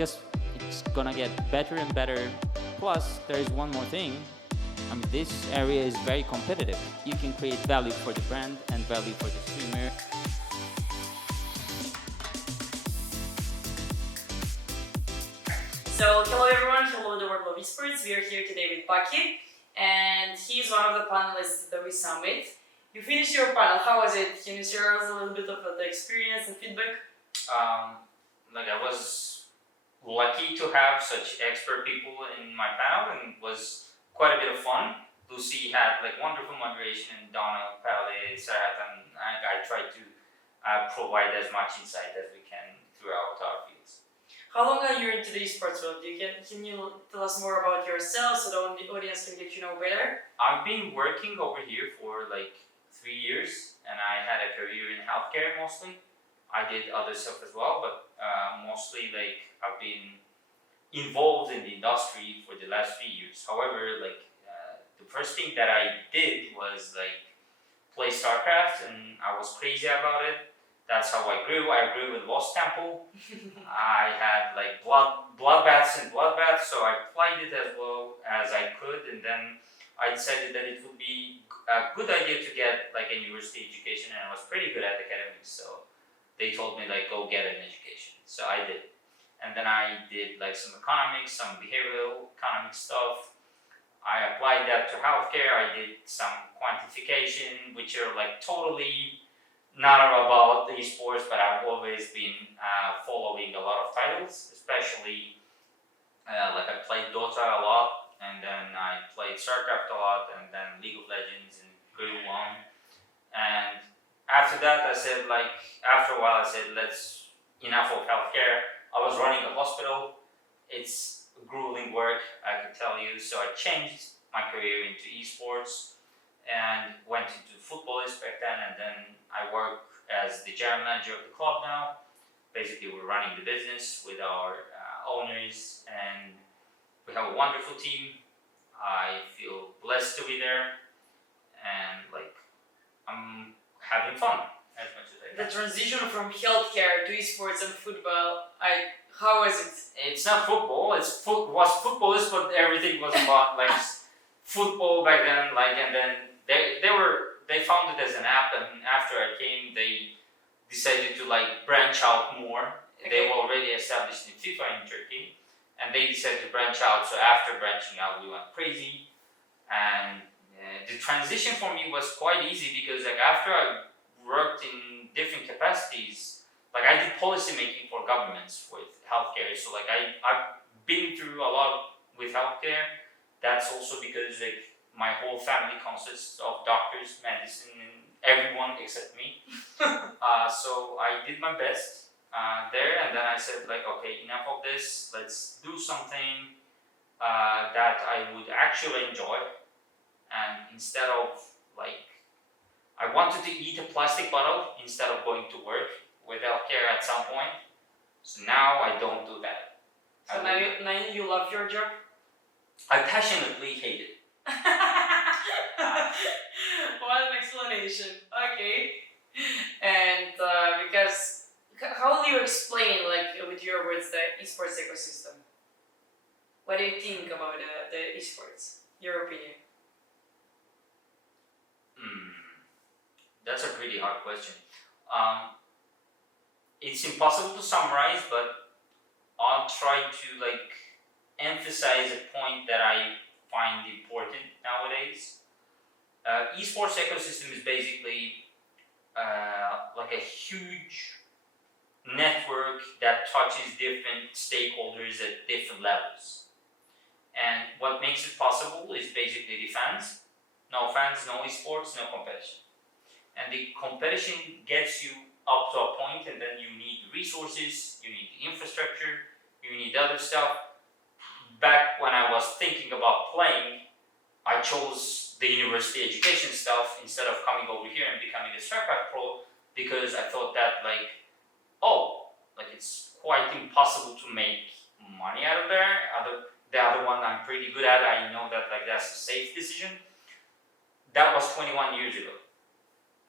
it's gonna get better and better. Plus, there is one more thing. I mean, this area is very competitive. You can create value for the brand and value for the streamer. So, hello everyone, hello the world of esports. We are here today with Baki, and he's one of the panelists at the We Summit. You finished your panel, how was it? Can you share us a little bit of the experience and feedback? I was lucky to have such expert people in my panel, and it was quite a bit of fun. Lucy had wonderful moderation, and Donna, Pele, Serhat, and I tried to provide as much insight as we can throughout our fields. How long are you into the esports world? Can you tell us more about yourself so the audience can get you know better? I've been working over here for 3 years, and I had a career in healthcare mostly. I did other stuff as well, but mostly I've been involved in the industry for the last 3 years. However, the first thing that I did was play StarCraft, and I was crazy about it. That's how I grew. I grew in Lost Temple. I had bloodbaths, so I played it as well as I could, and then I decided that it would be a good idea to get a university education, and I was pretty good at academics, so they told me go get an education. So I did. And then I did some economics, some behavioral economic stuff. I applied that to healthcare. I did some quantification, which are totally not about the esports, but I've always been following a lot of titles, especially I played Dota a lot, and then I played StarCraft a lot, and then League of Legends, and grew on. And after that, I said after a while, I said enough of healthcare. I was running a hospital. It's grueling work, I can tell you. So I changed my career into esports and went into footballist back then, and then I work as the general manager of the club now. Basically, we're running the business with our owners, and we have a wonderful team. I feel blessed to be there, and I'm having fun as much as I can. The transition from healthcare to esports and football, how was it? It's not football. Was footballist, but everything was about football back then. And then they found it as an app, and after I came, they decided to branch out more. Okay. They were already established in FIFA in Turkey, and they decided to branch out. So after branching out, we went crazy, and the transition for me was quite easy because after I worked in different capacities, I did policy making for governments with healthcare. So I've been through a lot with healthcare. That's also because my whole family consists of doctors, medicine, and everyone except me. So I did my best there, and then I said okay, enough of this. Let's do something that I would actually enjoy. And instead of I wanted to eat a plastic bottle instead of going to work with healthcare at some point. So now I don't do that. So now you love your job? I passionately hate it. What an explanation. Okay. And because how do you explain with your words the esports ecosystem? What do you think about the esports? Your opinion? That's a pretty hard question. It's impossible to summarize, but I'll try to emphasize a point that I find important nowadays. Esports ecosystem is basically a huge network that touches different stakeholders at different levels. And what makes it possible is basically the fans. No fans, no esports, no competition. And the competition gets you up to a point, and then you need resources, you need infrastructure, you need other stuff. Back when I was thinking about playing, I chose the university education stuff instead of coming over here and becoming a StarCraft pro, because I thought that it's quite impossible to make money out of there. The other one I'm pretty good at. I know that that's a safe decision. That was 21 years ago.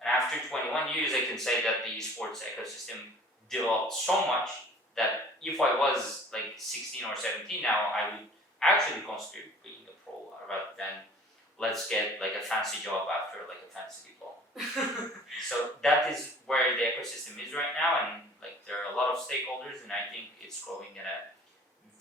And after 21 years, I can say that the esports ecosystem developed so much that if I was like 16 or 17 now, I would actually consider being a pro rather than let's get like a fancy job after like a fancy diploma. So that is where the ecosystem is right now, and like there are a lot of stakeholders, and I think it's growing at a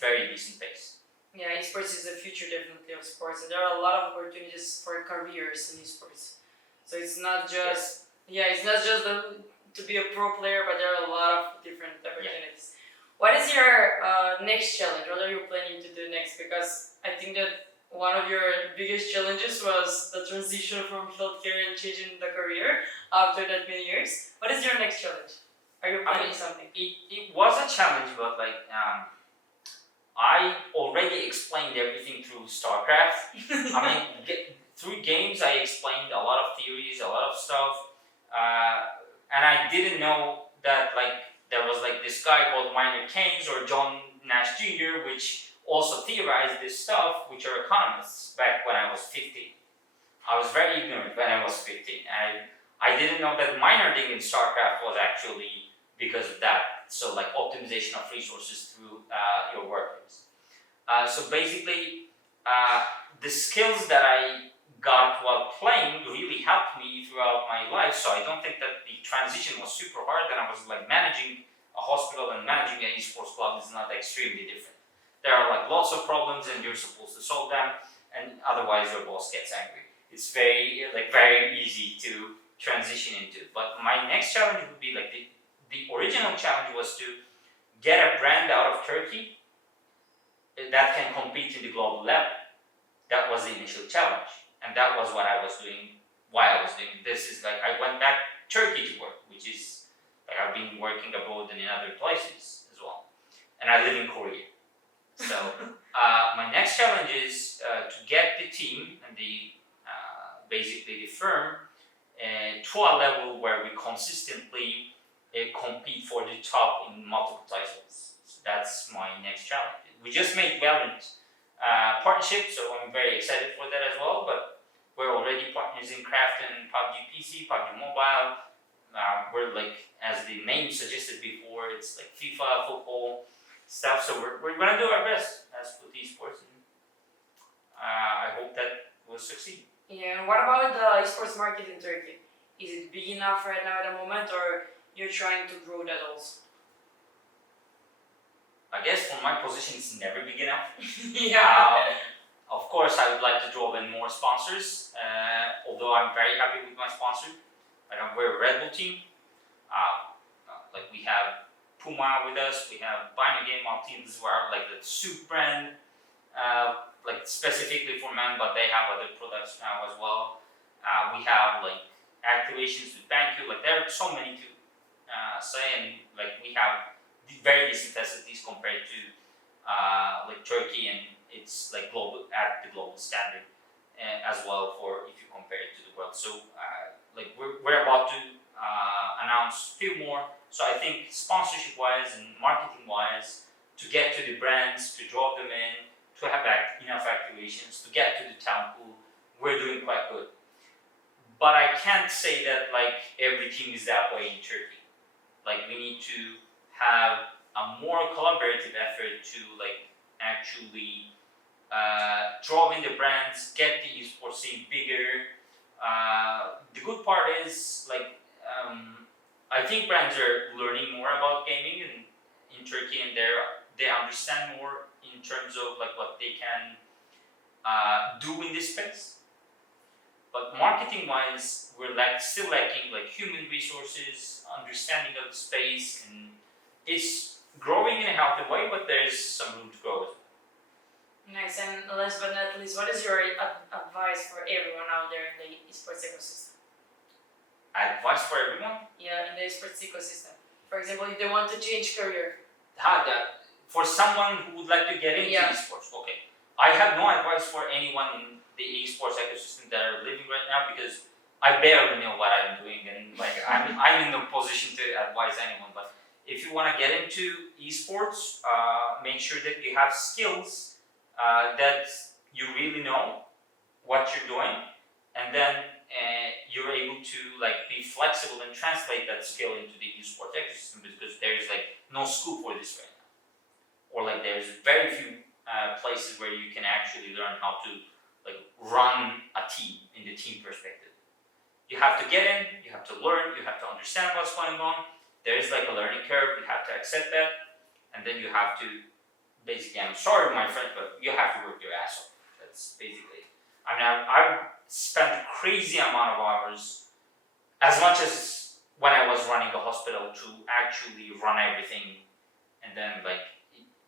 very decent pace. Yeah, esports is the future definitely of sports, and there are a lot of opportunities for careers in esports. So it's not just it's not just to be a pro player, but there are a lot of different opportunities. What is your next challenge? What are you planning to do next? Because I think that one of your biggest challenges was the transition from healthcare and changing the career after that many years. What is your next challenge? Are you planning something? It was a challenge, but like I already explained everything through StarCraft. I mean, through games, I explained a lot of theories, a lot of stuff, and I didn't know that like there was like this guy called Minor Keynes or John Nash Jr., which also theorized this stuff, which are economists back when I was 15. I was very ignorant when I was 15, and I didn't know that minor thing in StarCraft was actually because of that. So like optimization of resources through your workers. So basically, the skills that I got while playing really helped me throughout my life. So I don't think that the transition was super hard. And I was like managing a hospital and managing an esports club is not extremely different. There are like lots of problems, and you're supposed to solve them, and otherwise your boss gets angry. It's very easy to transition into. But my next challenge would be like the original challenge was to get a brand out of Turkey that can compete in the global level. That was the initial challenge, and that was what I was doing while I was doing this. Is like I went back to Turkey to work, which is like I've been working abroad and in other places as well, and I live in Korea. So my next challenge is to get the team and the basically the firm to a level where we consistently compete for the top in multiple titles. So that's my next challenge. We just made Valiant partnership, so I'm very excited for that as well. But we're already partners in Craft and PUBG PC, PUBG Mobile. We're like, as the name suggested before, it's like FIFA, football stuff. So we're gonna do our best as with esports, and I hope that will succeed. Yeah, and what about the esports market in Turkey? Is it big enough right now at the moment, or you're trying to grow that also? I guess for my position, it's never big enough. Of course, I would like to draw in more sponsors. Although I'm very happy with my sponsor. We're a Red Bull team. Like we have Puma with us. We have Baki Can Kadıoglu. This is like the soup brand, like specifically for men, but they have other products now as well. We have like activations with BanQ. Like there are so many to say, and like we have very decent facilities compared to like Turkey, and it's like global at the global standard as well for if you compare it to the world. So like we're about to announce a few more. So I think sponsorship wise and marketing wise, to get to the brands, to draw them in, to have enough activations, to get to the talent pool, we're doing quite good. But I can't say that like every team is that way in Turkey. Like we need to have a more collaborative effort to like actually draw in the brands, get the esports scene bigger. The good part is like I think brands are learning more about gaming in Turkey, and they understand more in terms of like what they can do in this space. But marketing wise, we're still lacking like human resources, understanding of the space, and it's growing in a healthy way, but there's some room to grow as well. Nice, and last but not least, what is your advice for everyone out there in the esports ecosystem? Advice for everyone? Yeah, in the esports ecosystem. For example, if they want to change career. For someone who would like to get into esports, okay. I have no advice for anyone in the esports ecosystem that are living right now, because I barely know what I'm doing, and like I'm in no position to advise anyone. But if you want to get into esports, make sure that you have skills that you really know what you're doing, and then you're able to like be flexible and translate that skill into the esports ecosystem, because there's like no school for this right now. like there's very few places where you can actually learn how to like run a team in the team perspective. You have to get in, you have to learn, you have to understand what's going on. There is like a learning curve, you have to accept that, and then you have to basically, I'm sorry my friend, but you have to work your ass off. That's basically it. I mean, I've spent crazy amount of hours, as much as when I was running the hospital, to actually run everything, and then like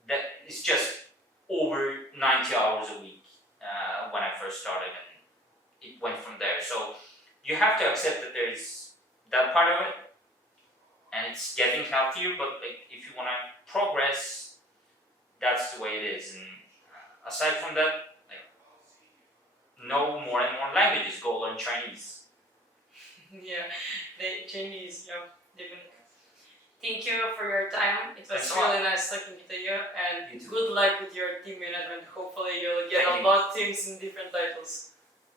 that it's just over 90 hours a week when I first started, and it went from there. So you have to accept that there's that part of it, and it's getting healthier. But like if you want to progress, that's the way it is. And aside from that, like know more and more languages. Go learn Chinese. Yeah, the Chinese, yeah, definitely. Thank you for your time. It was Thanks a really nice talking to you, and You too. good luck with your team management. Hopefully, you'll get Thank a you. lot of teams in different titles.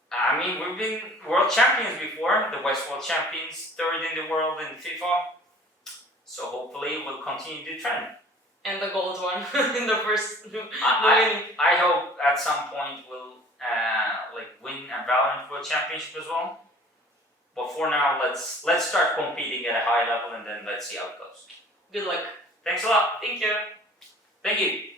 I mean, we've been world champions before, the West World Champions, third in the world in FIFA. So hopefully we'll continue the trend. And the gold one in the first. I hope at some point we'll like win a Valorant World Championship as well. But for now, let's start competing at a high level, and then let's see how it goes. Good luck. Thanks a lot. Thank you. Thank you.